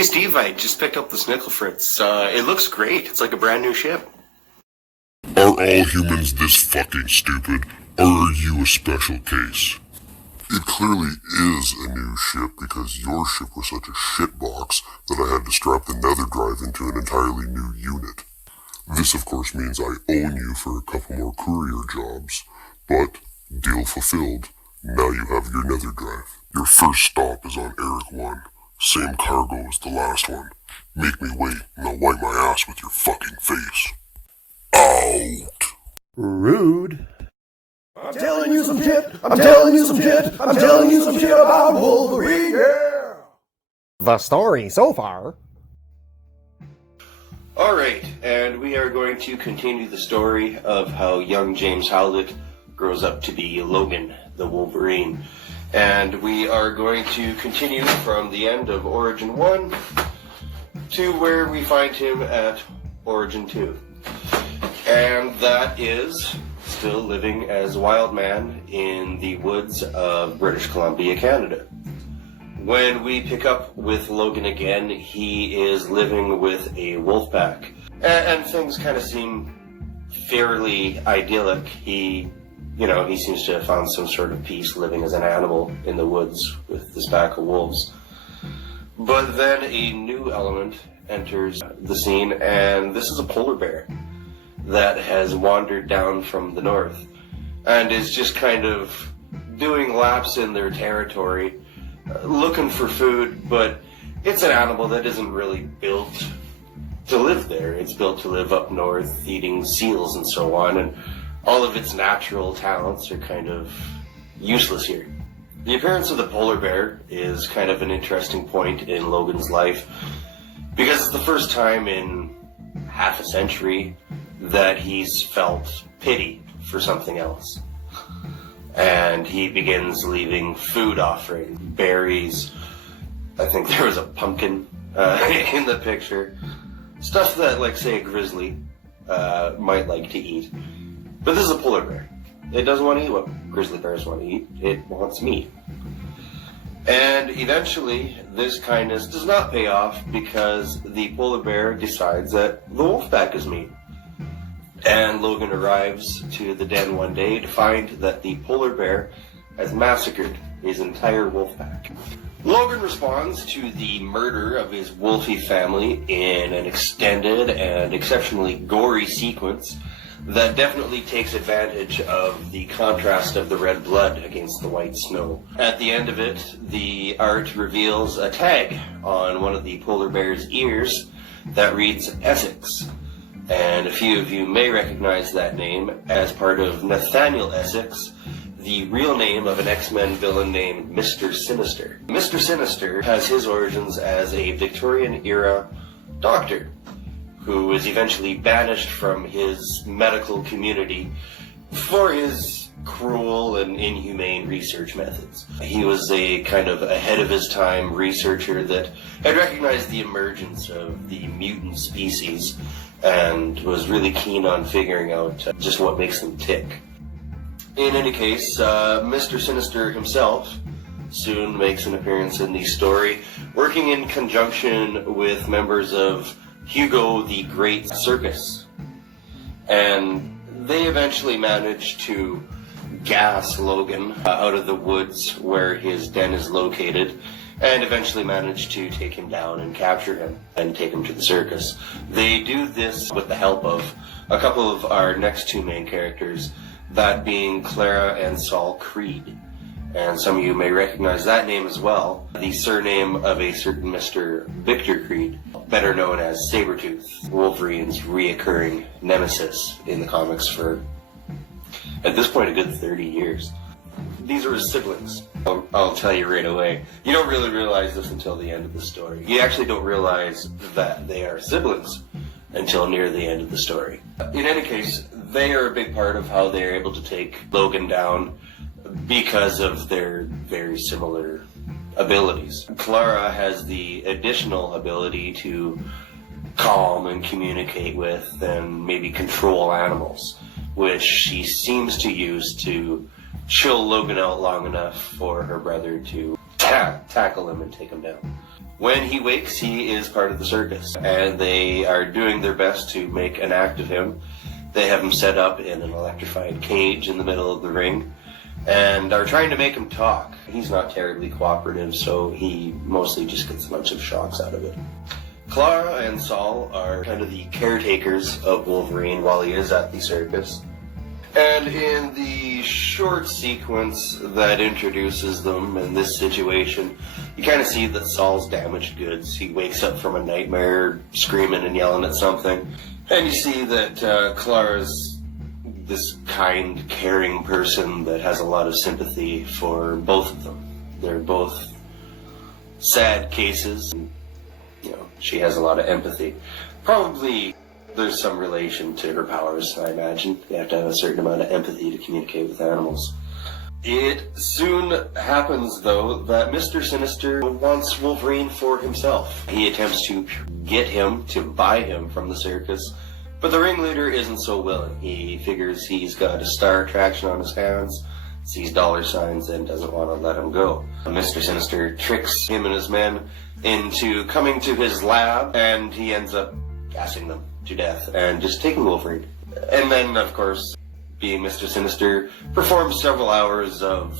Hey Steve, I just picked up the SnickleFritz. It looks great. It's like a brand new ship. Are all humans this fucking stupid, or are you a special case? It clearly is a new ship because your ship was such a shitbox that I had to strap the nether drive into an entirely new unit. This of course means I own you for a couple more courier jobs, but deal fulfilled, now you have your nether drive. Your first stop is on Eric 1. Same cargo as the last one. Make me wait, and I'll wipe my ass with your fucking face. Out! Rude. I'm telling you some shit. I'm telling you some shit. I'm telling you some shit about Wolverine. Yeah. The story so far. Alright, and we are going to continue the story of how young James Howlett grows up to be Logan, the Wolverine. And we are going to continue from the end of Origin 1 to where we find him at Origin 2. And that is still living as a wild man in the woods of British Columbia, Canada. When we pick up with Logan again, he is living with a wolf pack. And things kind of seem fairly idyllic. He seems to have found some sort of peace living as an animal in the woods with this pack of wolves. But then a new element enters the scene, and this is a polar bear that has wandered down from the north and is just kind of doing laps in their territory, looking for food, but it's an animal that isn't really built to live there. It's built to live up north, eating seals and so on, and all of its natural talents are kind of useless here. The appearance of the polar bear is kind of an interesting point in Logan's life, because it's the first time in half a century that he's felt pity for something else. And he begins leaving food offerings, berries. I think there was a pumpkin in the picture. Stuff that, like, say, a grizzly might like to eat. But this is a polar bear. It doesn't want to eat what grizzly bears want to eat. It wants meat. And eventually, this kindness does not pay off because the polar bear decides that the wolf pack is meat. And Logan arrives to the den one day to find that the polar bear has massacred his entire wolf pack. Logan responds to the murder of his wolfy family in an extended and exceptionally gory sequence that definitely takes advantage of the contrast of the red blood against the white snow. At the end of it, the art reveals a tag on one of the polar bear's ears that reads Essex. And a few of you may recognize that name as part of Nathaniel Essex, the real name of an X-Men villain named Mr. Sinister. Mr. Sinister has his origins as a Victorian-era doctor who was eventually banished from his medical community for his cruel and inhumane research methods. He was a kind of ahead of his time researcher that had recognized the emergence of the mutant species and was really keen on figuring out just what makes them tick. In any case, Mr. Sinister himself soon makes an appearance in the story, working in conjunction with members of Hugo the Great Circus. And they eventually manage to gas Logan out of the woods where his den is located, and eventually manage to take him down and capture him and take him to the circus. They do this with the help of a couple of our next two main characters, that being Clara and Saul Creed. And some of you may recognize that name as well, the surname of a certain Mr. Victor Creed, better known as Sabretooth, Wolverine's reoccurring nemesis in the comics for, at this point, a good 30 years. These are his siblings. I'll tell you right away. You don't really realize this until the end of the story. You actually don't realize that they are siblings until near the end of the story. In any case, they are a big part of how they're able to take Logan down because of their very similar abilities. Clara has the additional ability to calm and communicate with and maybe control animals, which she seems to use to chill Logan out long enough for her brother to tackle him and take him down. When he wakes, he is part of the circus, and they are doing their best to make an act of him. They have him set up in an electrified cage in the middle of the ring, and are trying to make him talk. He's not terribly cooperative, so he mostly just gets a bunch of shocks out of it. Clara and Saul are kind of the caretakers of Wolverine while he is at the circus. And in the short sequence that introduces them in this situation, you kind of see that Saul's damaged goods. He wakes up from a nightmare screaming and yelling at something. And you see that Clara's this kind, caring person that has a lot of sympathy for both of them. They're both sad cases. And, she has a lot of empathy. Probably there's some relation to her powers, I imagine. You have to have a certain amount of empathy to communicate with animals. It soon happens, though, that Mr. Sinister wants Wolverine for himself. He attempts to get him to buy him from the circus, but the ringleader isn't so willing. He figures he's got a star attraction on his hands, sees dollar signs, and doesn't want to let him go. Mr. Sinister tricks him and his men into coming to his lab, and he ends up gassing them to death and just taking Wolverine. And then, of course, being Mr. Sinister, performs several hours of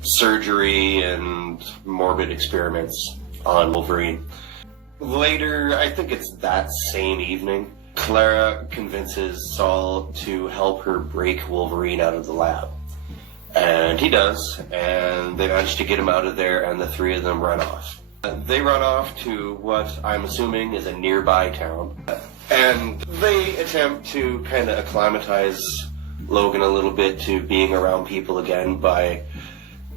surgery and morbid experiments on Wolverine. Later, I think it's that same evening, Clara convinces Saul to help her break Wolverine out of the lab. And he does, and they manage to get him out of there, and the three of them run off. They run off to what I'm assuming is a nearby town, and they attempt to kind of acclimatize Logan a little bit to being around people again by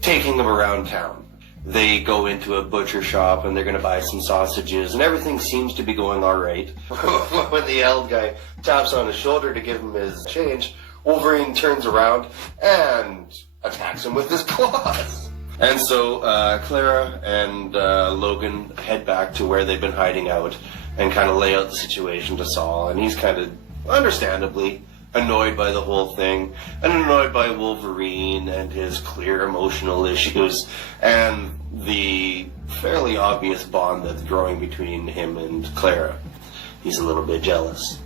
taking him around town. They go into a butcher shop and they're going to buy some sausages, and everything seems to be going all right. When the old guy taps on his shoulder to give him his change, Wolverine turns around and attacks him with his claws. And so Clara and Logan head back to where they've been hiding out and kind of lay out the situation to Saul, and he's kind of understandably annoyed by the whole thing, and annoyed by Wolverine and his clear emotional issues, and the fairly obvious bond that's growing between him and Clara. He's a little bit jealous.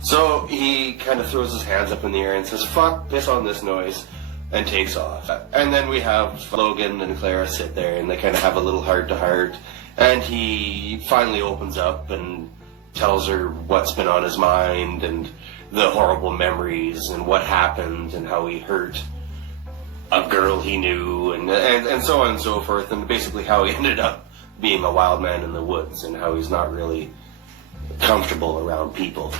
So he kind of throws his hands up in the air and says, "Fuck, piss on this noise," and takes off. And then we have Logan and Clara sit there, and they kind of have a little heart-to-heart, and he finally opens up and tells her what's been on his mind, and the horrible memories, and what happened, and how he hurt a girl he knew, and so on and so forth, and basically how he ended up being a wild man in the woods, and how he's not really comfortable around people.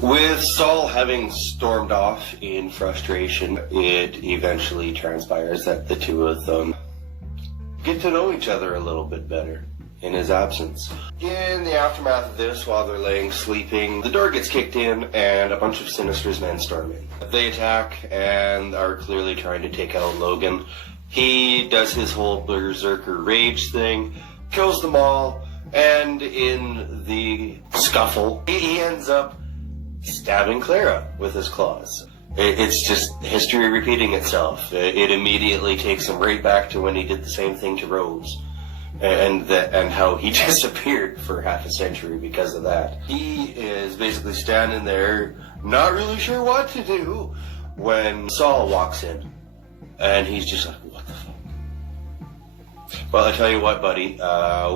With Saul having stormed off in frustration, it eventually transpires that the two of them get to know each other a little bit better in his absence. In the aftermath of this, while they're laying sleeping, the door gets kicked in and a bunch of Sinister's men storm in. They attack and are clearly trying to take out Logan. He does his whole berserker rage thing, kills them all, and in the scuffle, he ends up stabbing Clara with his claws. It's just history repeating itself. It immediately takes him right back to when he did the same thing to Rose, and how he disappeared for half a century because of that. He is basically standing there, not really sure what to do, when Saul walks in, and he's just like, "What the fuck?" Well, I tell you what, buddy,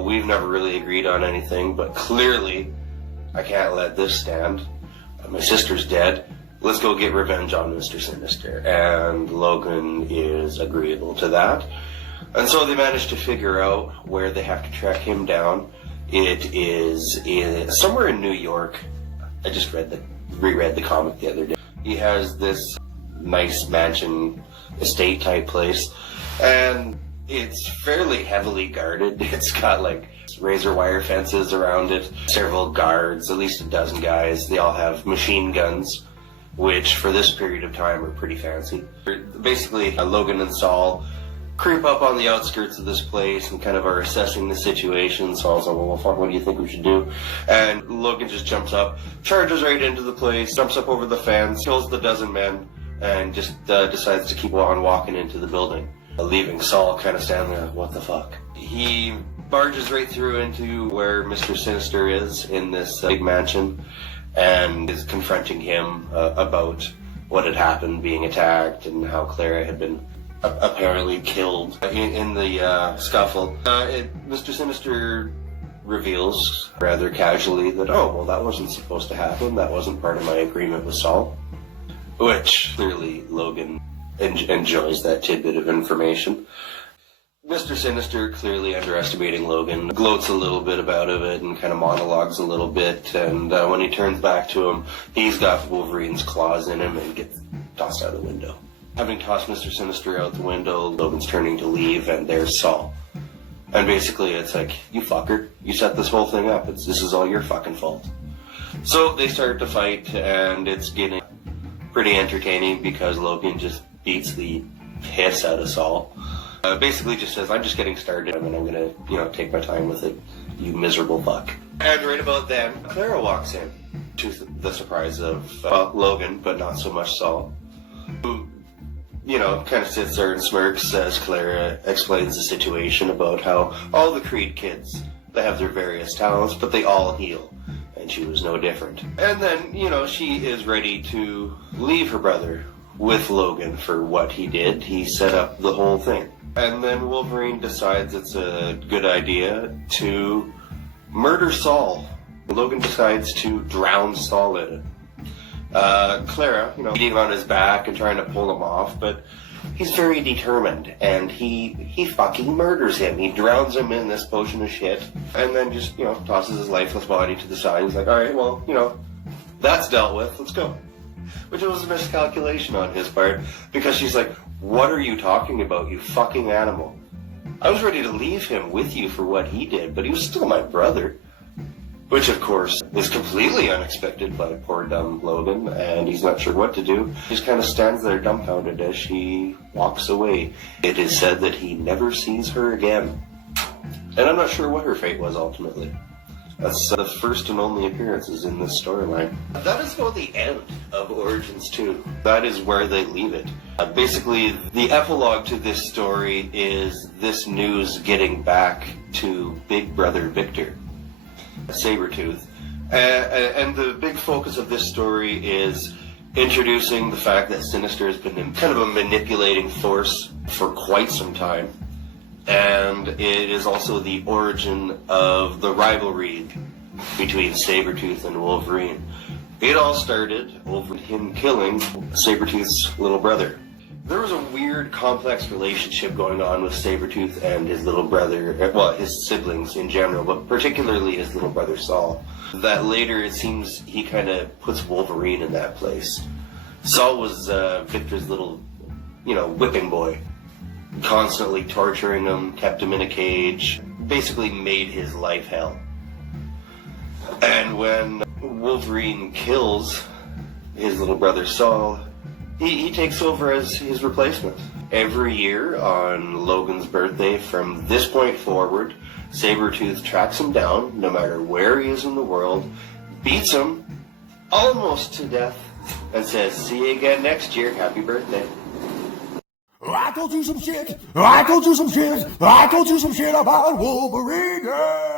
we've never really agreed on anything, but clearly I can't let this stand. My sister's dead. Let's go get revenge on Mr. Sinister. And Logan is agreeable to that. And so they manage to figure out where they have to track him down. It is somewhere in New York. I just reread the comic the other day. He has this nice mansion, estate type place, and it's fairly heavily guarded. It's got like razor wire fences around it, several guards, at least a dozen guys. They all have machine guns, which for this period of time are pretty fancy. Basically, Logan and Saul creep up on the outskirts of this place and kind of are assessing the situation. Saul's like, "Well, fuck, what do you think we should do?" And Logan just jumps up, charges right into the place, jumps up over the fence, kills the dozen men, and just decides to keep on walking into the building. leaving Saul kind of standing there, what the fuck? He barges right through into where Mr. Sinister is in this big mansion and is confronting him about what had happened, being attacked, and how Clara had been apparently killed in the scuffle. Mr. Sinister reveals rather casually that, oh, well, that wasn't supposed to happen. That wasn't part of my agreement with Saul. Which, clearly, Logan enjoys that tidbit of information. Mr. Sinister, clearly underestimating Logan, gloats a little bit about it and kind of monologues a little bit, and when he turns back to him, he's got Wolverine's claws in him and gets tossed out the window. Having tossed Mr. Sinister out the window, Logan's turning to leave, and there's Saul. And basically it's like, you fucker, you set this whole thing up, this is all your fucking fault. So they start to fight, and it's getting pretty entertaining because Logan just beats the piss out of Saul. Basically just says, I'm just getting started and I'm gonna, take my time with it, you miserable fuck. And right about then, Clara walks in, to the surprise of Logan, but not so much Saul, who, kind of sits there and smirks as Clara explains the situation about how all the Creed kids, they have their various talents, but they all heal. And she was no different. And then, she is ready to leave her brother with Logan for what he did. He set up the whole thing. And then Wolverine decides it's a good idea to murder Saul. Logan decides to drown Saul in it. Clara, beating on his back and trying to pull him off, but he's very determined, and he fucking murders him. He drowns him in this potion of shit, and then just, tosses his lifeless body to the side. He's like, alright, well, that's dealt with, let's go. Which was a miscalculation on his part, because she's like, what are you talking about, you fucking animal? I was ready to leave him with you for what he did, but he was still my brother. Which, of course, is completely unexpected by poor dumb Logan, and he's not sure what to do. He just kind of stands there dumbfounded as she walks away. It is said that he never sees her again. And I'm not sure what her fate was ultimately. That's the first and only appearances in this storyline. That is though the end of Origins 2. That is where they leave it. Basically, the epilogue to this story is this news getting back to Big Brother Victor, Sabretooth. And the big focus of this story is introducing the fact that Sinister has been kind of a manipulating force for quite some time. And it is also the origin of the rivalry between Sabretooth and Wolverine. It all started over him killing Sabretooth's little brother. There was a weird, complex relationship going on with Sabretooth and his little brother, well, his siblings in general, but particularly his little brother Saul. That later, it seems, he kind of puts Wolverine in that place. Saul was Victor's little, whipping boy. Constantly torturing him, kept him in a cage, basically made his life hell. And when Wolverine kills his little brother Saul, he takes over as his replacement. Every year on Logan's birthday from this point forward, Sabretooth tracks him down, no matter where he is in the world, beats him almost to death, and says, see you again next year, happy birthday. I told you some shit. I told you some shit. I told you some shit about Wolverine. Yeah.